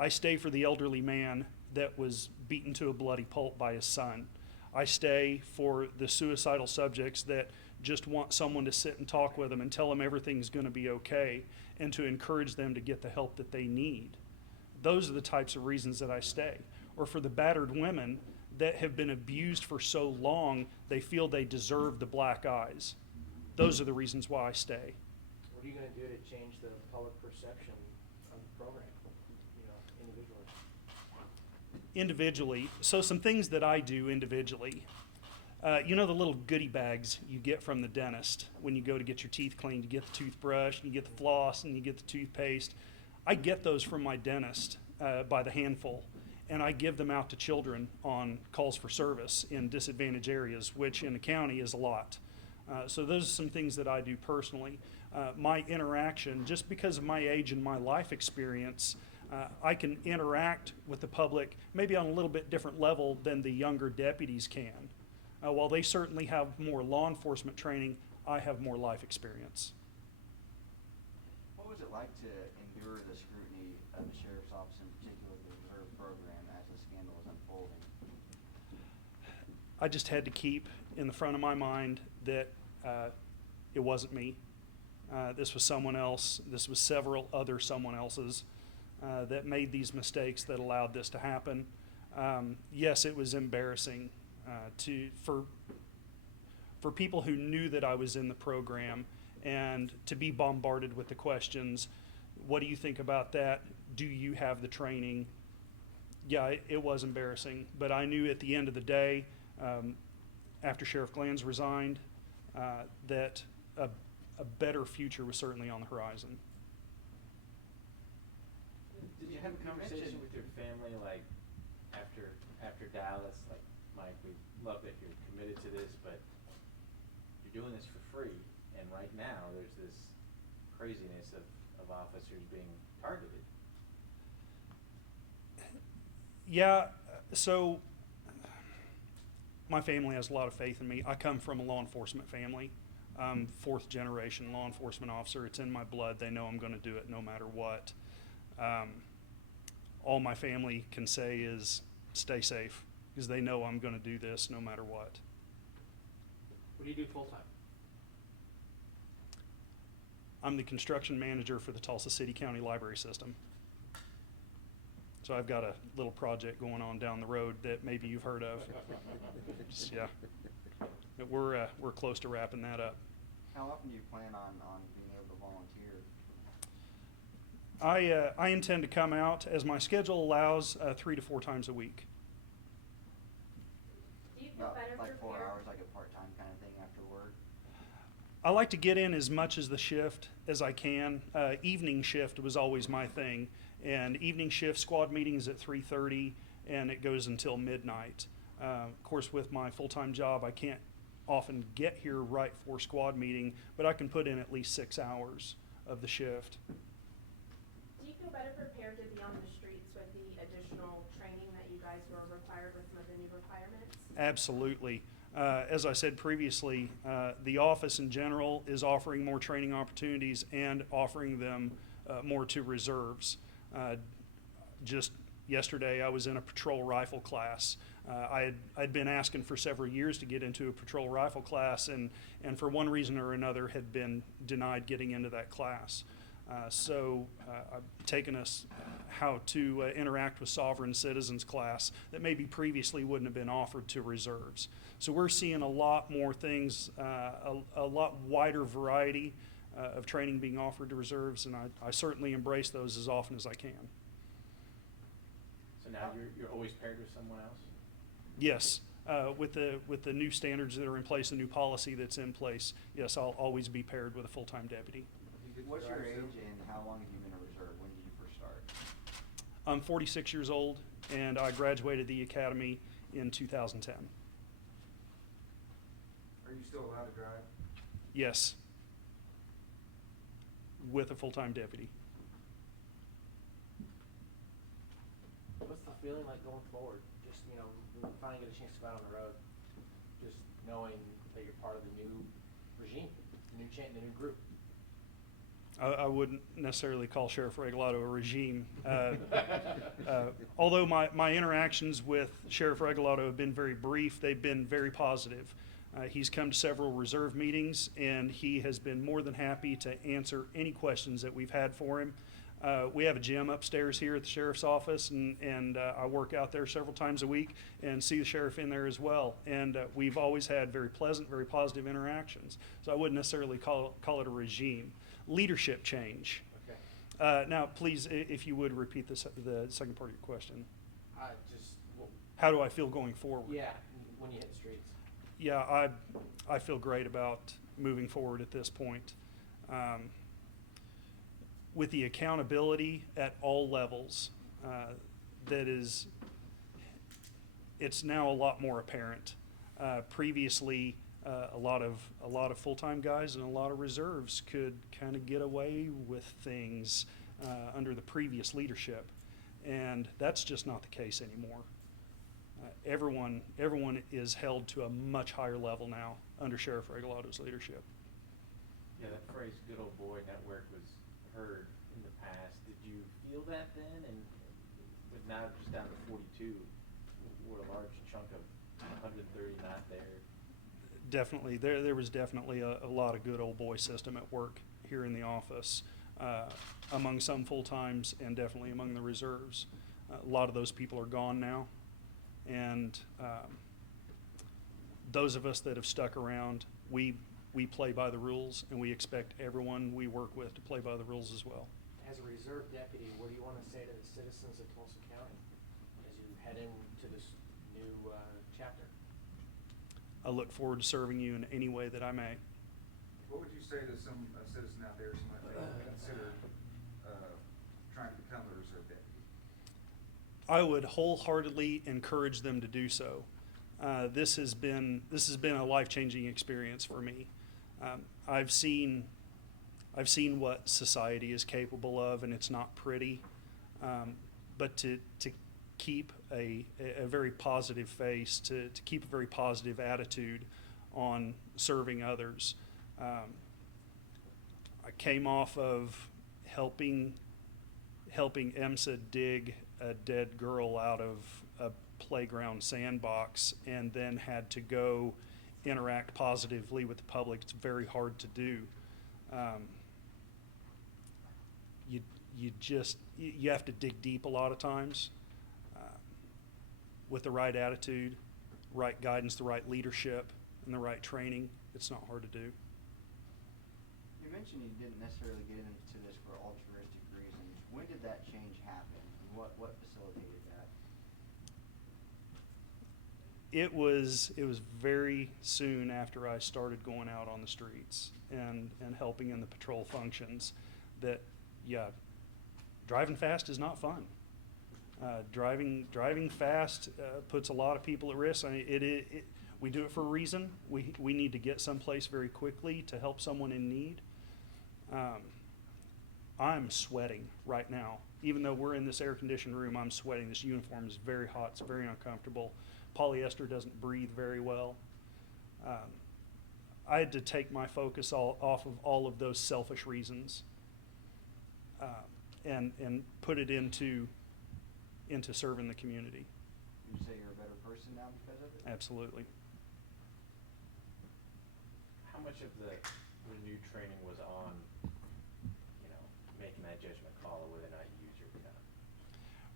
I stay for the elderly man that was beaten to a bloody pulp by his son. I stay for the suicidal subjects that just want someone to sit and talk with them and tell them everything's going to be okay, and to encourage them to get the help that they need. Those are the types of reasons that I stay. Or for the battered women that have been abused for so long, they feel they deserve the black eyes. Those are the reasons why I stay. What are you going to do to change the public perception of the program, individually? Individually, so some things that I do individually. The little goodie bags you get from the dentist when you go to get your teeth cleaned. You get the toothbrush, and you get the floss, and you get the toothpaste. I get those from my dentist by the handful, and I give them out to children on calls for service in disadvantaged areas, which in the county is a lot. So those are some things that I do personally. My interaction, just because of my age and my life experience, I can interact with the public maybe on a little bit different level than the younger deputies can. While they certainly have more law enforcement training, I have more life experience. What was it like to endure the scrutiny of the sheriff's office, in particular the reserve program, as the scandal was unfolding? I just had to keep in the front of my mind that it wasn't me. This was someone else. This was several other someone else's that made these mistakes that allowed this to happen. Yes, it was embarrassing for people who knew that I was in the program, and to be bombarded with the questions. What do you think about that? Do you have the training? Yeah, it was embarrassing, but I knew at the end of the day, after Sheriff Glanz resigned, that a better future was certainly on the horizon. Did you have a conversation with your family, like after Dallas, like, Mike, we love that you're committed to this, but you're doing this for free, and right now there's this craziness of officers being targeted? Yeah, so my family has a lot of faith in me. I come from a law enforcement family. I'm fourth generation law enforcement officer. It's in my blood. They know I'm going to do it no matter what. All my family can say is stay safe, because they know I'm going to do this no matter what. What do you do full time? I'm the construction manager for the Tulsa City County Library System. So I've got a little project going on down the road that maybe you've heard of. Yeah, but we're close to wrapping that up. How often do you plan on being able to volunteer? I intend to come out, as my schedule allows, 3 to 4 times a week. Do you feel About better like 4 prepared? hours, like a part-time kind of thing after work? I like to get in as much as the shift as I can. Evening shift was always my thing, and evening shift squad meetings at 3:30, and it goes until midnight. Of course, with my full-time job, I can't often get here right for squad meeting, but I can put in at least 6 hours of the shift. Do you feel better prepared to be on the streets with the additional training that you guys were required with some of the new requirements? Absolutely. As I said previously, the office in general is offering more training opportunities and offering them more to reserves. Just yesterday, I was in a patrol rifle class. I'd been asking for several years to get into a patrol rifle class, and for one reason or another had been denied getting into that class. So I've taken us how to interact with sovereign citizens class that maybe previously wouldn't have been offered to reserves. So we're seeing a lot more things, a lot wider variety of training being offered to reserves, and I certainly embrace those as often as I can. So now you're always paired with someone else? Yes, with the new standards that are in place, the new policy that's in place, yes, I'll always be paired with a full-time deputy. What's your age and how long have you been a reserve? When did you first start? I'm 46 years old, and I graduated the academy in 2010. Are you still allowed to drive? Yes, with a full-time deputy. What's the feeling like going forward? Just, when you finally get a chance to go out on the road, just knowing that you're part of the new regime, the new group. I wouldn't necessarily call Sheriff Regalado a regime. although my interactions with Sheriff Regalado have been very brief, they've been very positive. He's come to several reserve meetings, and he has been more than happy to answer any questions that we've had for him. We have a gym upstairs here at the sheriff's office, and I work out there several times a week and see the sheriff in there as well. And we've always had very pleasant, very positive interactions. So I wouldn't necessarily call it a regime. Leadership change. Okay. Now, please, if you would repeat the second part of your question. Just, well, How do I feel going forward? yeah, when you hit the streets. Yeah, I feel great about moving forward at this point. With the accountability at all levels, it's now a lot more apparent. Previously, a lot of full-time guys and a lot of reserves could kind of get away with things under the previous leadership, and that's just not the case anymore. Everyone is held to a much higher level now under Sheriff Regalado's leadership. Yeah, that phrase "good old boy network" was heard in the past. Did you feel that then? And with now just down to 42, we're a large chunk of 130 not there. Definitely, there was definitely a lot of good old boy system at work here in the office, among some full-times and definitely among the reserves. A lot of those people are gone now, and those of us that have stuck around, we play by the rules, and we expect everyone we work with to play by the rules as well. As a reserve deputy, what do you want to say to the citizens of Tulsa County as you head into this new chapter? I look forward to serving you in any way that I may. What would you say to some citizen out there who might be considered trying to become a reserve deputy? I would wholeheartedly encourage them to do so. This has been a life-changing experience for me. I've seen what society is capable of, and it's not pretty. But to keep a very positive face, to keep a very positive attitude on serving others. I came off of helping EMSA dig a dead girl out of a playground sandbox, and then had to go interact positively with the public. It's very hard to do. You have to dig deep a lot of times. With the right attitude, right guidance, the right leadership, and the right training, it's not hard to do. You mentioned you didn't necessarily get into this for altruistic reasons. When did that change happen? And what facilitated that? It was very soon after I started going out on the streets and helping in the patrol functions that, yeah, driving fast is not fun. Driving fast puts a lot of people at risk. I mean, we do it for a reason. We need to get someplace very quickly to help someone in need. I'm sweating right now. Even though we're in this air-conditioned room, I'm sweating. This uniform is very hot. It's very uncomfortable. Polyester doesn't breathe very well. I had to take my focus off of all of those selfish reasons and put it into serving the community. Would you say you're a better person now because of it? Absolutely. How much of the renewed training was on, making that judgment call of whether or not you use your gun?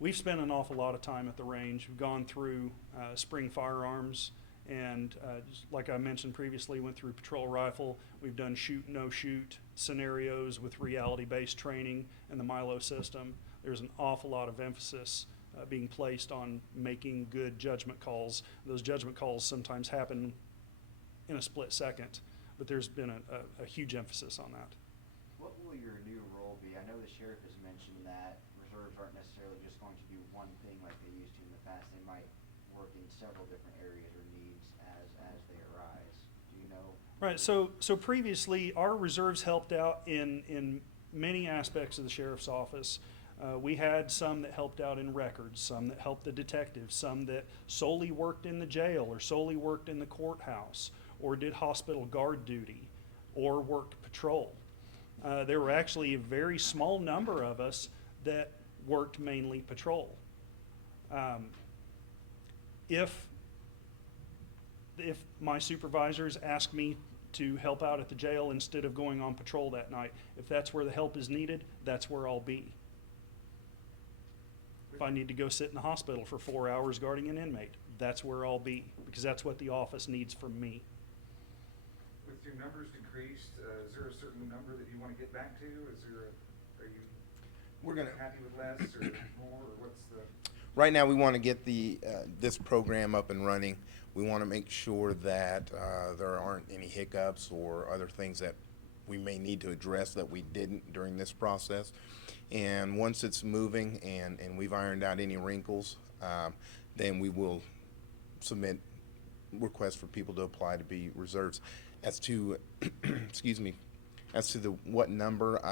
We've spent an awful lot of time at the range. We've gone through spring firearms, and just like I mentioned previously, went through patrol rifle. We've done shoot, no shoot scenarios with reality-based training and the Milo system. There's an awful lot of emphasis being placed on making good judgment calls. Those judgment calls sometimes happen in a split second, but there's been a huge emphasis on that. What will your new role be? I know the sheriff has mentioned that reserves aren't necessarily just going to do one thing like they used to in the past. They might work in several different areas or needs as they arise. Do you know? Right, so previously our reserves helped out in many aspects of the sheriff's office. We had some that helped out in records, some that helped the detectives, some that solely worked in the jail or solely worked in the courthouse or did hospital guard duty or worked patrol. There were actually a very small number of us that worked mainly patrol. If my supervisors ask me to help out at the jail instead of going on patrol that night, if that's where the help is needed, that's where I'll be. If I need to go sit in the hospital for 4 hours guarding an inmate, that's where I'll be, because that's what the office needs from me. With your numbers decreased, is there a certain number that you want to get back to? Are you We're gonna- happy with less or more, or what's the? Right now, we want to get this program up and running. We want to make sure that there aren't any hiccups or other things that we may need to address that we didn't during this process. And once it's moving and we've ironed out any wrinkles, then we will submit requests for people to apply to be reserves. As to, excuse me, as to what number,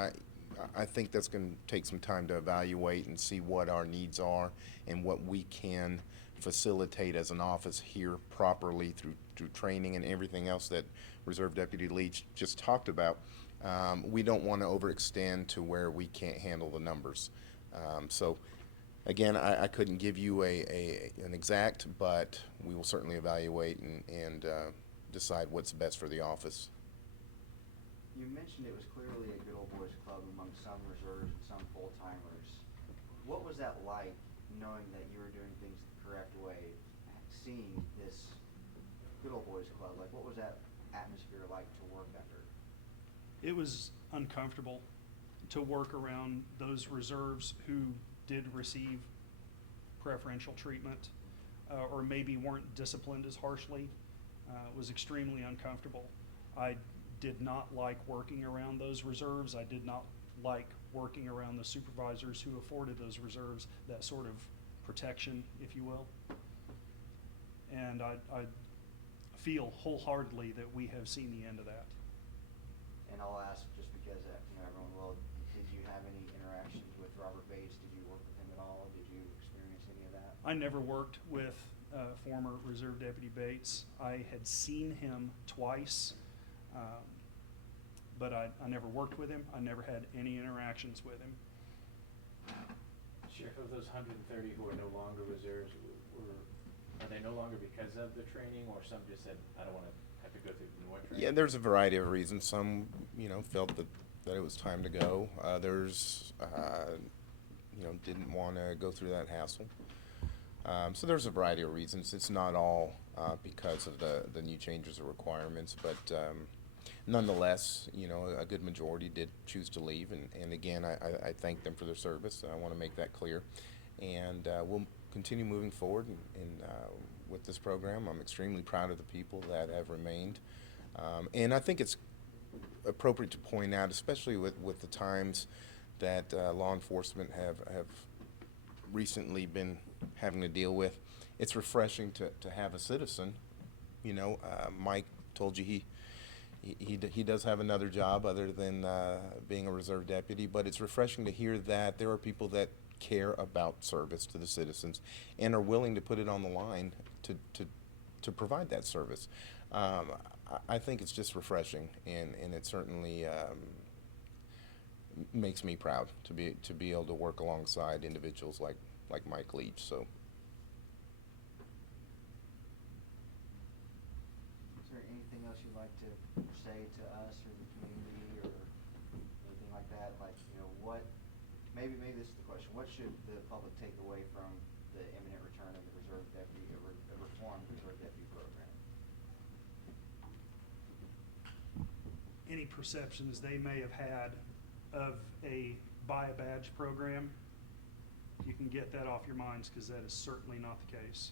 I think that's going to take some time to evaluate and see what our needs are and what we can facilitate as an office here properly through training and everything else that Reserve Deputy Leach just talked about. We don't want to overextend to where we can't handle the numbers. So again, I couldn't give you an exact, but we will certainly evaluate and decide what's best for the office. You mentioned it was clearly a good old boys club among some reserves and some full-timers. What was that like, knowing that you were doing things the correct way, seeing this good old boys club? Like, what was that atmosphere like to work under? It was uncomfortable to work around those reserves who did receive preferential treatment or maybe weren't disciplined as harshly. It was extremely uncomfortable. I did not like working around those reserves. I did not like working around the supervisors who afforded those reserves that sort of protection, if you will. And I feel wholeheartedly that we have seen the end of that. And I'll ask, just because everyone will, did you have any interactions with Robert Bates? Did you work with him at all? Did you experience any of that? I never worked with former Reserve Deputy Bates. I had seen him twice, but I never worked with him. I never had any interactions with him. Sheriff, of those 130 who are no longer reserves, are they no longer because of the training, or some just said, I don't want to have to go through more training? Yeah, there's a variety of reasons. Some, felt that it was time to go. Others, didn't want to go through that hassle. So there's a variety of reasons. It's not all because of the new changes or requirements, but nonetheless, a good majority did choose to leave. And again, I thank them for their service. I want to make that clear. And we'll continue moving forward with this program. I'm extremely proud of the people that have remained. And I think it's appropriate to point out, especially with the times that law enforcement have recently been having to deal with, it's refreshing to have a citizen. Mike told you he does have another job other than being a reserve deputy, but it's refreshing to hear that there are people that care about service to the citizens and are willing to put it on the line to provide that service. I think it's just refreshing, and it certainly makes me proud to be able to work alongside individuals like Mike Leach. So. Is there anything else you'd like to say to us or the community or anything like that? Like, maybe this is the question. What should the public take away from the imminent return of the reserve deputy, a reformed reserve deputy program? Any perceptions they may have had of a buy a badge program, you can get that off your minds, because that is certainly not the case.